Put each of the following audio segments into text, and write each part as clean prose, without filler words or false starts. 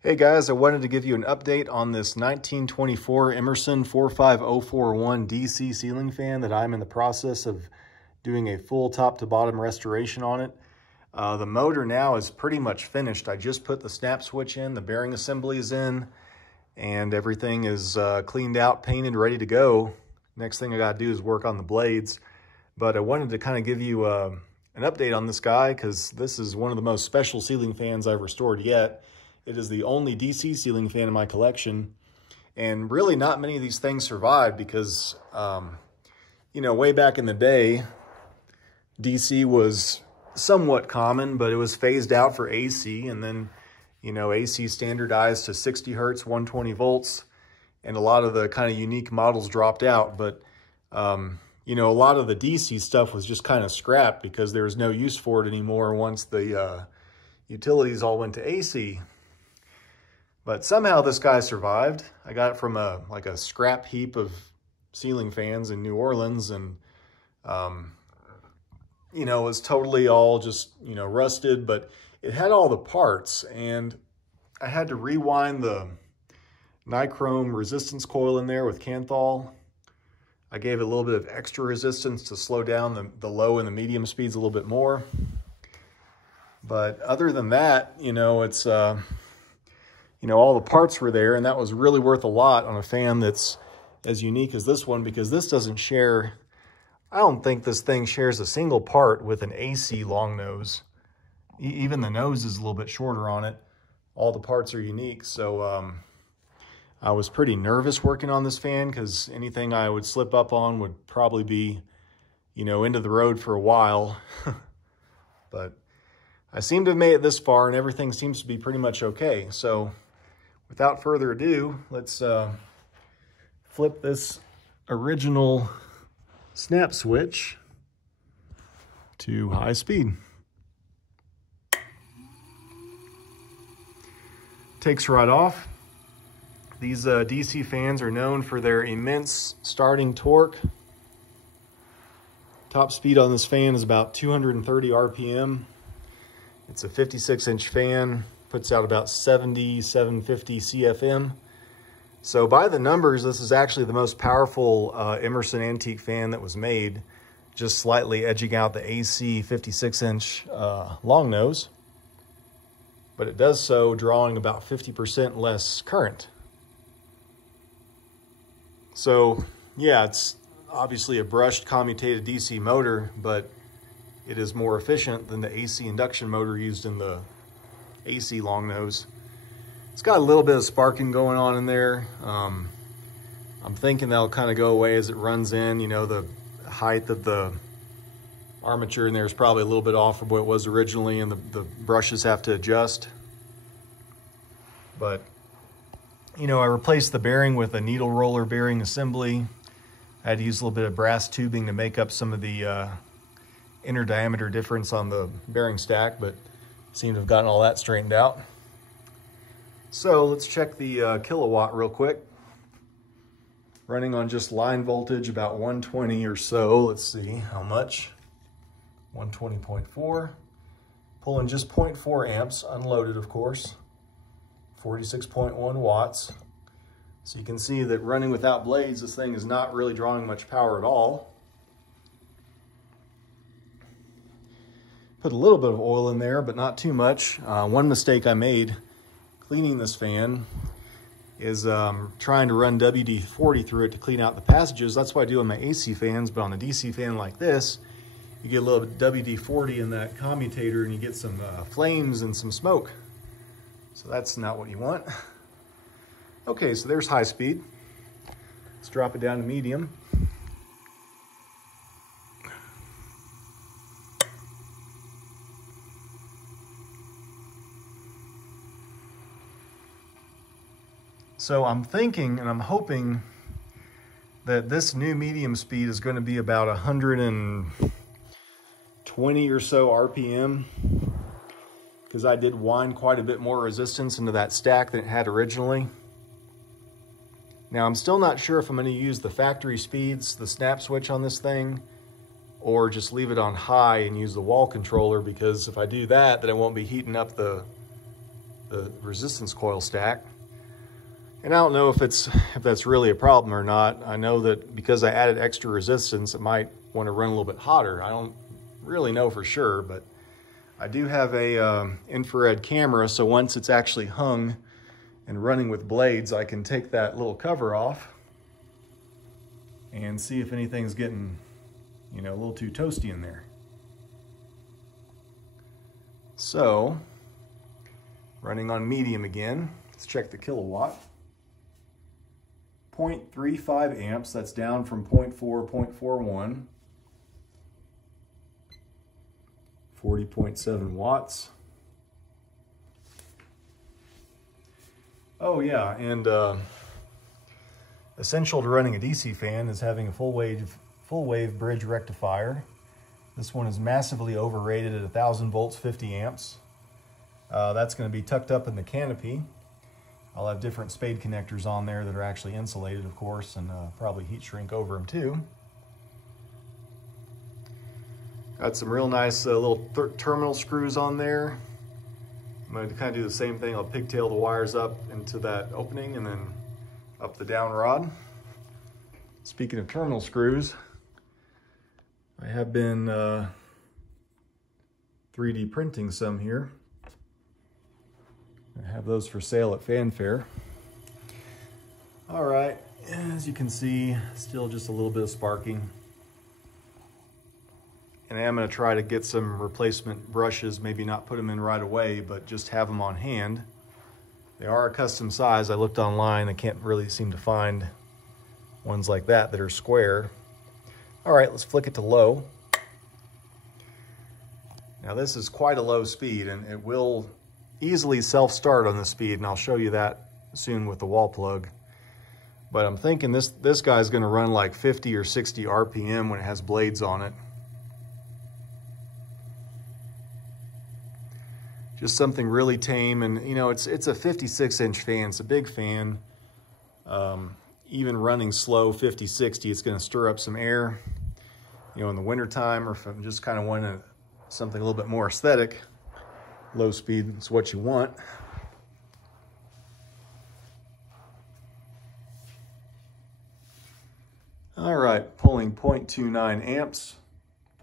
Hey guys, I wanted to give you an update on this 1924 Emerson 45041 DC ceiling fan that I'm in the process of doing a full top to bottom restoration on it. The motor now is pretty much finished. I just put the snap switch in, the bearing assembly is in, and everything is cleaned out, painted, ready to go. Next thing I gotta do is work on the blades. But I wanted to kind of give you an update on this guy because this is one of the most special ceiling fans I've restored yet. It is the only DC ceiling fan in my collection, and really not many of these things survived because, you know, way back in the day, DC was somewhat common, but it was phased out for AC, and then, you know, AC standardized to 60 hertz, 120 volts, and a lot of the kind of unique models dropped out. But, you know, a lot of the DC stuff was just kind of scrapped because there was no use for it anymore once the utilities all went to AC. But somehow this guy survived. I got it from like a scrap heap of ceiling fans in New Orleans, and you know, it was totally all just, you know, rusted, but it had all the parts, and I had to rewind the nichrome resistance coil in there with Kanthal. I gave it a little bit of extra resistance to slow down the low and the medium speeds a little bit more. But other than that, you know, it's you know, all the parts were there, and that was really worth a lot on a fan that's as unique as this one, because this doesn't share, I don't think this thing shares a single part with an AC Longnose. Even the nose is a little bit shorter on it. All the parts are unique. So I was pretty nervous working on this fan because anything I would slip up on would probably be, you know, into the road for a while. But I seem to have made it this far, and everything seems to be pretty much okay. So without further ado, let's flip this original snap switch to high speed. Takes right off. These DC fans are known for their immense starting torque. Top speed on this fan is about 230 RPM. It's a 56-inch fan, puts out about 750 CFM. So by the numbers, this is actually the most powerful Emerson antique fan that was made, just slightly edging out the AC 56-inch Longnose. But it does so drawing about 50% less current. So yeah, it's obviously a brushed commutated DC motor, but it is more efficient than the AC induction motor used in the AC Longnose. It's got a little bit of sparking going on in there. I'm thinking that'll kind of go away as it runs in. You know, the height of the armature in there is probably a little bit off from what it was originally, and the brushes have to adjust. But, you know, I replaced the bearing with a needle roller bearing assembly. I had to use a little bit of brass tubing to make up some of the inner diameter difference on the bearing stack, but seem to have gotten all that straightened out. So let's check the kilowatt real quick. Running on just line voltage, about 120 or so. Let's see how much. 120.4. Pulling just 0.4 amps, unloaded of course. 46.1 watts. So you can see that running without blades, this thing is not really drawing much power at all. Put a little bit of oil in there, but not too much. One mistake I made cleaning this fan is trying to run WD-40 through it to clean out the passages. That's what I do on my AC fans, but on a DC fan like this, you get a little bit of WD-40 in that commutator and you get some flames and some smoke. So that's not what you want. Okay, so there's high speed. Let's drop it down to medium. So I'm thinking and I'm hoping that this new medium speed is going to be about 120 or so RPM, because I did wind quite a bit more resistance into that stack than it had originally. Now I'm still not sure if I'm going to use the factory speeds, the snap switch on this thing, or just leave it on high and use the wall controller, because if I do that, then I won't be heating up the the resistance coil stack. And I don't know if that's really a problem or not. I know that because I added extra resistance, it might want to run a little bit hotter. I don't really know for sure, but I do have a infrared camera, so once it's actually hung and running with blades, I can take that little cover off and see if anything's getting, you know, a little too toasty in there. So, running on medium again, let's check the kilowatt. 0.35 amps, that's down from 0.4, 0.41. 40.7 watts. Oh yeah, and essential to running a DC fan is having a full wave bridge rectifier. This one is massively overrated at 1000 volts, 50 amps. That's going to be tucked up in the canopy. I'll have different spade connectors on there that are actually insulated, of course, and probably heat shrink over them too. Got some real nice little terminal screws on there. I'm going to kind of do the same thing. I'll pigtail the wires up into that opening and then up the down rod. Speaking of terminal screws, I have been 3D printing some here. I have those for sale at Fanfare. All right, as you can see, still just a little bit of sparking. And I am going to try to get some replacement brushes, maybe not put them in right away, but just have them on hand. They are a custom size. I looked online. I can't really seem to find ones like that that are square. All right, let's flick it to low. Now this is quite a low speed, and it will easily self-start on this speed, and I'll show you that soon with the wall plug. But I'm thinking this guy's going to run like 50 or 60 RPM when it has blades on it. Just something really tame, and you know, it's a 56-inch fan. It's a big fan. Even running slow 50, 60, it's going to stir up some air. You know, in the wintertime, or if I'm just kind of wanting something a little bit more aesthetic, low speed is what you want. All right, pulling 0.29 amps,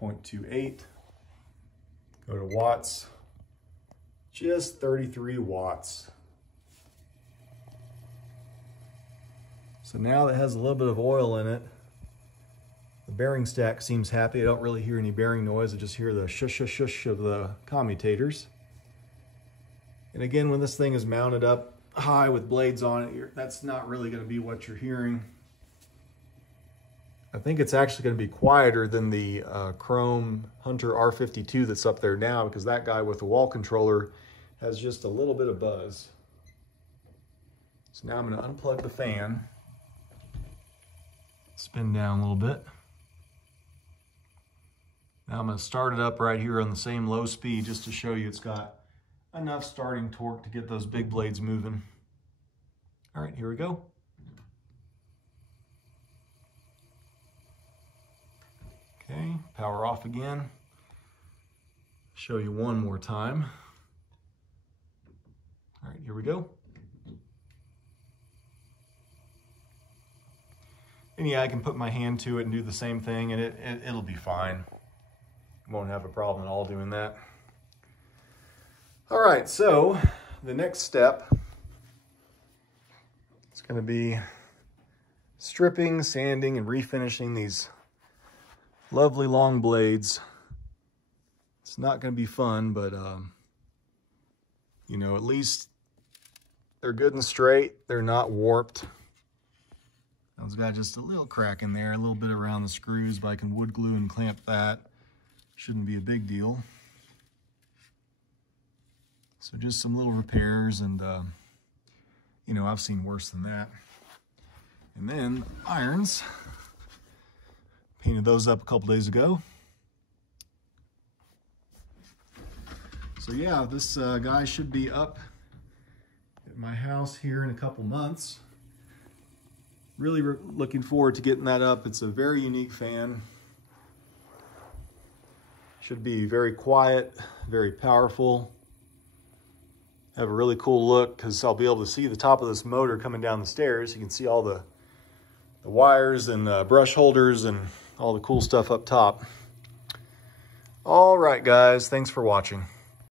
0.28. Go to watts, just 33 watts. So now that has a little bit of oil in it, the bearing stack seems happy. I don't really hear any bearing noise. I just hear the shush, shush, shush of the commutators. And again, when this thing is mounted up high with blades on it, that's not really going to be what you're hearing. I think it's actually going to be quieter than the Chrome Hunter R52 that's up there now, because that guy with the wall controller has just a little bit of buzz. So now I'm going to unplug the fan, spin down a little bit. Now I'm going to start it up right here on the same low speed just to show you it's got enough starting torque to get those big blades moving. All right, here we go. Okay, power off again. Show you one more time. All right, here we go. And yeah, I can put my hand to it and do the same thing, and it'll be fine. Won't have a problem at all doing that. All right, so the next step is going to be stripping, sanding, and refinishing these lovely long blades. It's not going to be fun, but you know, at least they're good and straight. They're not warped. It's got just a little crack in there, a little bit around the screws, but I can wood glue and clamp that. Shouldn't be a big deal. So just some little repairs, and you know, I've seen worse than that. And then irons. Painted those up a couple days ago. So yeah, this guy should be up at my house here in a couple months. Really looking forward to getting that up. It's a very unique fan. Should be very quiet, very powerful. have a really cool look because I'll be able to see the top of this motor coming down the stairs. You can see all the wires and brush holders and all the cool stuff up top. All right, guys, thanks for watching.